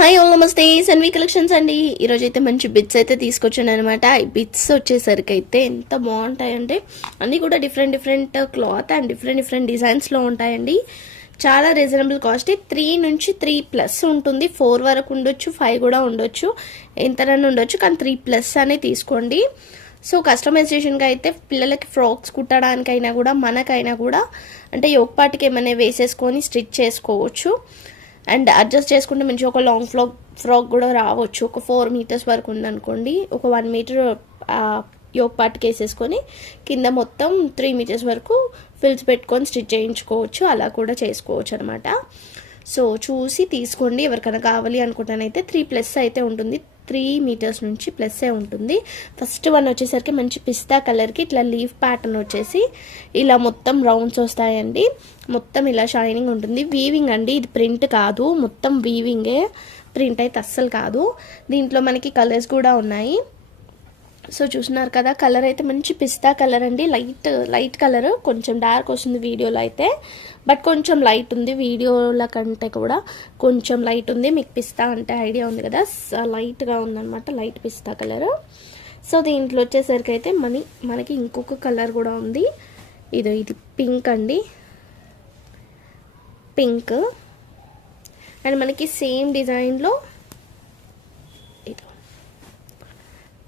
Hi all నమస్తే. Sanvi collections అండి. ఈరోజు అయితే మంచి బిట్స్ అయితే తీసుకొచ్చాను అనమాట ఈ బిట్స్ వచ్చేసరికి అయితే ఎంత బాగుంటాయంటే అన్నీ కూడా different different cloth and different different డిజైన్స్లో ఉంటాయండి. చాలా రీజనబుల్ కాస్ట్ త్రీ నుంచి త్రీ ప్లస్ ఉంటుంది. ఫోర్ వరకు ఉండొచ్చు ఫైవ్ కూడా ఉండొచ్చు. ఎంతనైనా ఉండొచ్చు కానీ త్రీ ప్లస్ అనే తీసుకోండి. సో కస్టమైజేషన్గా అయితే పిల్లలకి ఫ్రాక్స్ కుట్టడానికైనా కూడా మనకైనా కూడా అంటే యోగపాటికి ఏమైనా వేసేసుకొని స్టిచ్ చేసుకోవచ్చు. అండ్ అడ్జస్ట్ చేసుకుంటే మంచిగా ఒక లాంగ్ ఫ్రాక్ ఫ్రాక్ కూడా రావచ్చు. ఒక ఫోర్ మీటర్స్ వరకు ఉందనుకోండి. ఒక వన్ మీటర్ యోగ్ పార్ట్కి వేసేసుకొని కింద మొత్తం త్రీ మీటర్స్ వరకు ఫిల్స్ పెట్టుకొని స్టిచ్ చేయించుకోవచ్చు. అలా కూడా చేసుకోవచ్చు అనమాట సో చూసి తీసుకోండి. ఎవరికైనా కావాలి అనుకుంటానైతే త్రీ ప్లస్ అయితే ఉంటుంది. త్రీ మీటర్స్ నుంచి ప్లస్సే ఉంటుంది. ఫస్ట్ వన్ వచ్చేసరికి మంచి పిస్తా కలర్కి ఇట్లా లీఫ్ ప్యాటర్న్ వచ్చేసి ఇలా మొత్తం రౌండ్స్ వస్తాయండి. మొత్తం ఇలా షైనింగ్ ఉంటుంది. వీవింగ్ అండి ఇది ప్రింట్ కాదు. మొత్తం వీవింగే ప్రింట్ అయితే అస్సలు కాదు. దీంట్లో మనకి కలర్స్ కూడా ఉన్నాయి. సో చూస్తున్నారు కదా కలర్ అయితే మంచి పిస్తా కలర్ అండి. లైట్ లైట్ కలర్ కొంచెం డార్క్ వస్తుంది వీడియోలో అయితే. బట్ కొంచెం లైట్ ఉంది వీడియోల కంటే కూడా. కొంచెం లైట్ ఉంది మీకు పిస్తా అంటే ఐడియా ఉంది కదా. లైట్గా ఉందన్నమాట లైట్ పిస్తా కలర్ సో దీంట్లో వచ్చేసరికి అయితే మనీ మనకి ఇంకొక కలర్ కూడా ఉంది. ఇదో ఇది పింక్ అండి. పింక్ అండ్ మనకి సేమ్ డిజైన్లో ఇది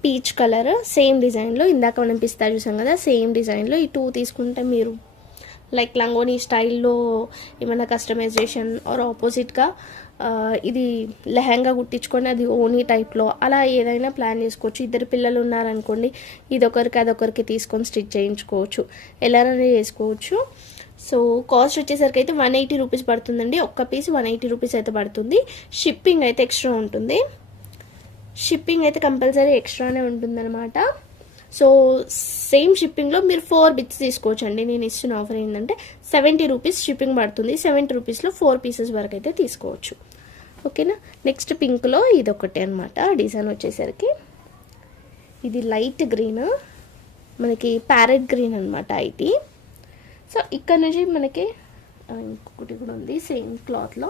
పీచ్ కలర్ సేమ్ డిజైన్లో ఇందాక మనం పిస్తా చూసాం కదా సేమ్ డిజైన్లో ఈ టూ తీసుకుంటే మీరు లైక్ లంగోనీ స్టైల్లో ఏమైనా కస్టమైజేషన్ ఆర్ ఆపోజిట్గా ఇది లెహంగా కుట్టించుకొని అది ఓనీ టైప్లో అలా ఏదైనా ప్లాన్ చేసుకోవచ్చు. ఇద్దరు పిల్లలు ఉన్నారనుకోండి ఇదొకరికి అదొకరికి తీసుకొని స్టిచ్ చేయించుకోవచ్చు. ఎలానైనా చేసుకోవచ్చు. సో కాస్ట్ వచ్చేసరికి అయితే వన్ ఎయిటీ రూపీస్ పడుతుందండి. ఒక్క పీస్ వన్ ఎయిటీ రూపీస్ అయితే పడుతుంది. షిప్పింగ్ అయితే ఎక్స్ట్రా ఉంటుంది. షిప్పింగ్ అయితే కంపల్సరీ ఎక్స్ట్రానే ఉంటుందన్నమాట. సో సేమ్ షిప్పింగ్లో మీరు ఫోర్ బిట్స్ తీసుకోవచ్చు అండి నేను ఇస్తున్న ఆఫర్ ఏంటంటే సెవెంటీ రూపీస్ షిప్పింగ్ పడుతుంది. సెవెంటీ రూపీస్లో ఫోర్ పీసెస్ వరకు అయితే తీసుకోవచ్చు. ఓకేనా? నెక్స్ట్ పింక్లో ఇది ఒకటి అనమాట డిజైన్ వచ్చేసరికి ఇది లైట్ గ్రీన్. మనకి ప్యారెట్ గ్రీన్ అనమాట ఇది సో ఇక్కడ నుంచి మనకి ఇంకొకటి కూడా ఉంది. సేమ్ క్లాత్లో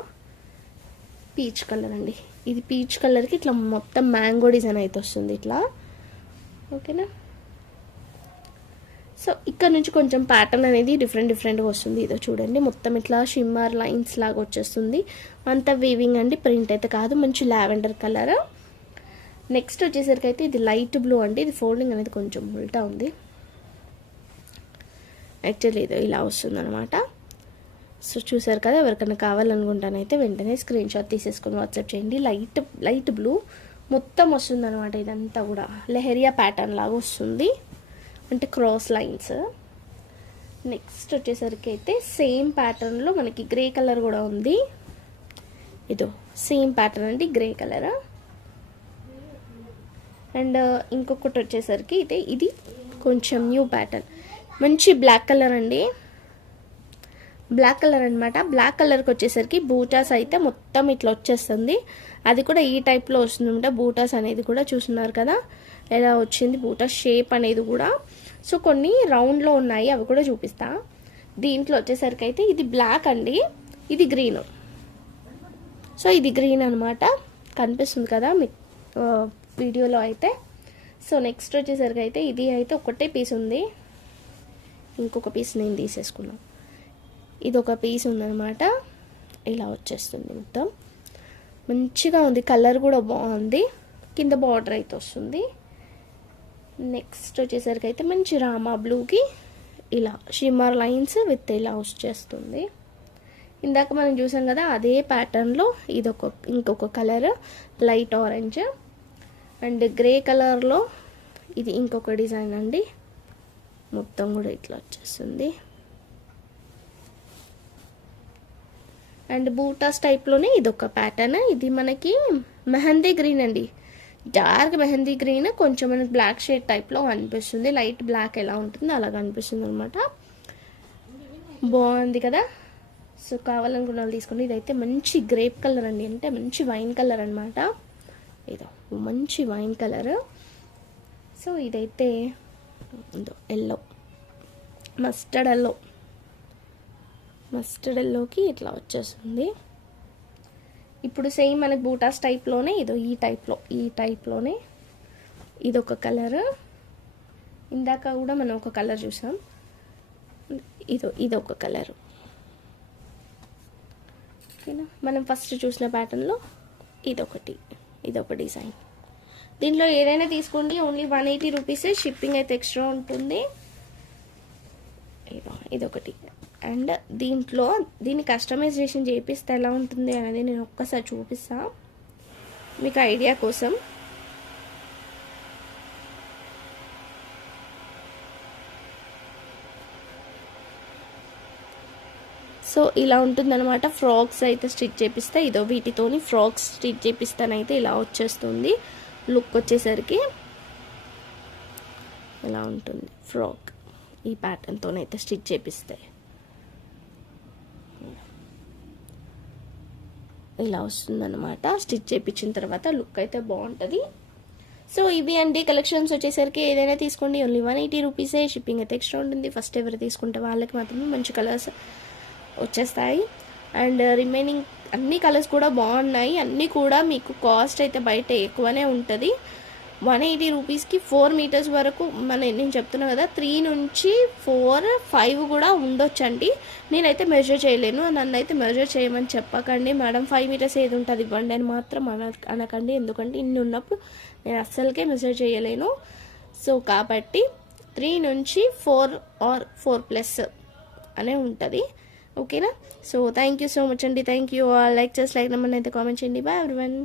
పీచ్ కలర్ అండి. ఇది పీచ్ కలర్కి ఇట్లా మొత్తం మ్యాంగో డిజైన్ అయితే వస్తుంది ఇట్లా. ఓకేనా? సో ఇక్కడ నుంచి కొంచెం ప్యాటర్న్ అనేది డిఫరెంట్ డిఫరెంట్గా వస్తుంది. ఇదో చూడండి మొత్తం ఇట్లా షిమ్మర్ లైన్స్ లాగా వచ్చేస్తుంది. అంత వీవింగ్ అండి ప్రింట్ అయితే కాదు మంచి లావెండర్ కలర్ నెక్స్ట్ వచ్చేసరికి అయితే ఇది లైట్ బ్లూ అండి. ఇది ఫోల్డింగ్ అనేది కొంచెం ఉల్టా ఉంది. యాక్చువల్లీ ఇదో ఇలా వస్తుంది అనమాట సో చూసారు కదా ఎవరికైనా కావాలనుకుంటానైతే వెంటనే స్క్రీన్ షాట్ తీసేసుకొని వాట్సాప్ చేయండి. లైట్ లైట్ బ్లూ మొత్తం వస్తుంది అనమాట ఇదంతా కూడా. లెహరియా ప్యాటర్న్ లాగా వస్తుంది. అంటే క్రాస్ లైన్స్ నెక్స్ట్ వచ్చేసరికి అయితే సేమ్ ప్యాటర్న్లో మనకి గ్రే కలర్ కూడా ఉంది. ఇదో సేమ్ ప్యాటర్న్ అండి గ్రే కలర్ అండ్ ఇంకొకటి వచ్చేసరికి అయితే ఇది కొంచెం న్యూ ప్యాటర్న్ మంచి బ్లాక్ కలర్ అండి. బ్లాక్ కలర్ అనమాట బ్లాక్ కలర్కి వచ్చేసరికి బూటాస్ అయితే మొత్తం ఇట్లా వచ్చేస్తుంది. అది కూడా ఈ టైప్లో వస్తుందన్నమాట. బూటాస్ అనేది కూడా చూస్తున్నారు కదా. ఎలా వచ్చింది? బూటాస్ షేప్ అనేది కూడా. సో కొన్ని రౌండ్లో ఉన్నాయి. అవి కూడా చూపిస్తా. దీంట్లో వచ్చేసరికి అయితే ఇది బ్లాక్ అండి. ఇది గ్రీన్. సో ఇది గ్రీన్ అనమాట కనిపిస్తుంది కదా మీ వీడియోలో అయితే. సో నెక్స్ట్ వచ్చేసరికి అయితే ఇది అయితే ఒకటే పీస్ ఉంది. ఇంకొక పీస్ నేను తీసేసుకున్నాను ఇది ఒక పీస్ ఉందన్నమాట. ఇలా వచ్చేస్తుంది మొత్తం. మంచిగా ఉంది. కలర్ కూడా బాగుంది. కింద బార్డర్ అయితే వస్తుంది. నెక్స్ట్ వచ్చేసరికి అయితే మంచి రామా బ్లూకి ఇలా షిమ్మర్ లైన్స్ విత్ ఇలా వచ్చేస్తుంది. ఇందాక మనం చూసాం కదా అదే ప్యాటర్న్లో ఇదొక ఇంకొక colour light orange and grey కలర్లో ఇది ఇంకొక డిజైన్ అండి. మొత్తం కూడా ఇట్లా వచ్చేస్తుంది. అండ్ బూటాస్ టైప్లోనే ఇది ఒక ప్యాటర్న్ ఇది మనకి మెహందీ గ్రీన్ అండి. డార్క్ మెహందీ గ్రీన్ కొంచెం మనకి బ్లాక్ షేడ్ టైప్లో అనిపిస్తుంది. లైట్ బ్లాక్ ఎలా ఉంటుందో అలా అనిపిస్తుంది అనమాట బాగుంది కదా? సో కావాలనుకున్న వాళ్ళు తీసుకోండి. ఇదైతే మంచి గ్రేప్ కలర్ అండి. అంటే మంచి వైన్ కలర్ అనమాట ఇదో మంచి వైన్ కలర్ సో ఇదైతే ఇదో ఎల్లో మస్టర్డ్ ఎల్లో మస్టర్డ్ ఎల్లోకి ఇట్లా వచ్చేస్తుంది. ఇప్పుడు సేమ్ మనకి బూటాస్ టైప్లోనే ఇదో ఈ టైప్లో ఈ టైప్లోనే ఇదొక కలర్ ఇందాక కూడా మనం ఒక కలర్ చూసాం. ఇదో ఇదొక కలర్ ఓకేనా? మనం ఫస్ట్ చూసిన ప్యాటర్న్లో ఇదొకటి ఇదొక డిజైన్ దీంట్లో ఏదైనా తీసుకోండి. ఓన్లీ వన్ ఎయిటీ రూపీసే షిప్పింగ్ అయితే ఎక్స్ట్రా ఉంటుంది. ఇదొకటి. అండ్ దీంట్లో దీన్ని కస్టమైజేషన్ చేపిస్తే ఎలా ఉంటుంది అనేది నేను ఒక్కసారి చూపిస్తా. మీకు ఐడియా కోసం. సో ఇలా ఉంటుందన్నమాట. ఫ్రాక్స్ అయితే స్టిచ్ చేపిస్తే ఇదో వీటితోని ఫ్రాక్స్ స్టిచ్ చేపిస్తానైతే ఇలా వచ్చేస్తుంది. లుక్ వచ్చేసరికి ఇలా ఉంటుంది? ఫ్రాక్ ఈ ప్యాటర్న్తోనైతే స్టిచ్ చేపిస్తాయి ఇలా వస్తుందన్నమాట. స్టిచ్ చేయించిన తర్వాత లుక్ అయితే బాగుంటుంది. సో ఇవి అండి కలెక్షన్స్ వచ్చేసరికి ఏదైనా తీసుకోండి. ఓన్లీ వన్ ఎయిటీ రూపీసే షిప్పింగ్ అయితే ఎక్స్ట్రా ఉంటుంది. ఫస్ట్ ఎవరు తీసుకుంటే వాళ్ళకి మాత్రమే మంచి కలర్స్ వచ్చేస్తాయి. అండ్ రిమైనింగ్ uh, అన్ని కలర్స్ కూడా బాగున్నాయి. అన్నీ కూడా మీకు కాస్ట్ అయితే బయట ఎక్కువనే ఉంటుంది. వన్ ఎయిటీ రూపీస్కి ఫోర్ మీటర్స్ వరకు మన నేను చెప్తున్నా కదా త్రీ నుంచి ఫోర్ ఫైవ్ కూడా ఉండొచ్చండి. నేనైతే మెజర్ చేయలేను. నన్ను అయితే మెజర్ చేయమని చెప్పకండి. మేడం ఫైవ్ మీటర్స్ ఏది ఉంటుంది ఇవ్వండి అని మాత్రం అన అనకండి. ఎందుకంటే ఇన్ని ఉన్నప్పుడు నేను అస్సలకే మెజర్ చేయలేను. సో కాబట్టి త్రీ నుంచి ఫోర్ ఆర్ ఫోర్ ప్లస్ అనే ఉంటుంది. ఓకేనా? So thank you so much అండి. థ్యాంక్ యూ లైక్ చేసి లైక్ నెంబర్ అయితే కామెంట్ చేయండి. Bye everyone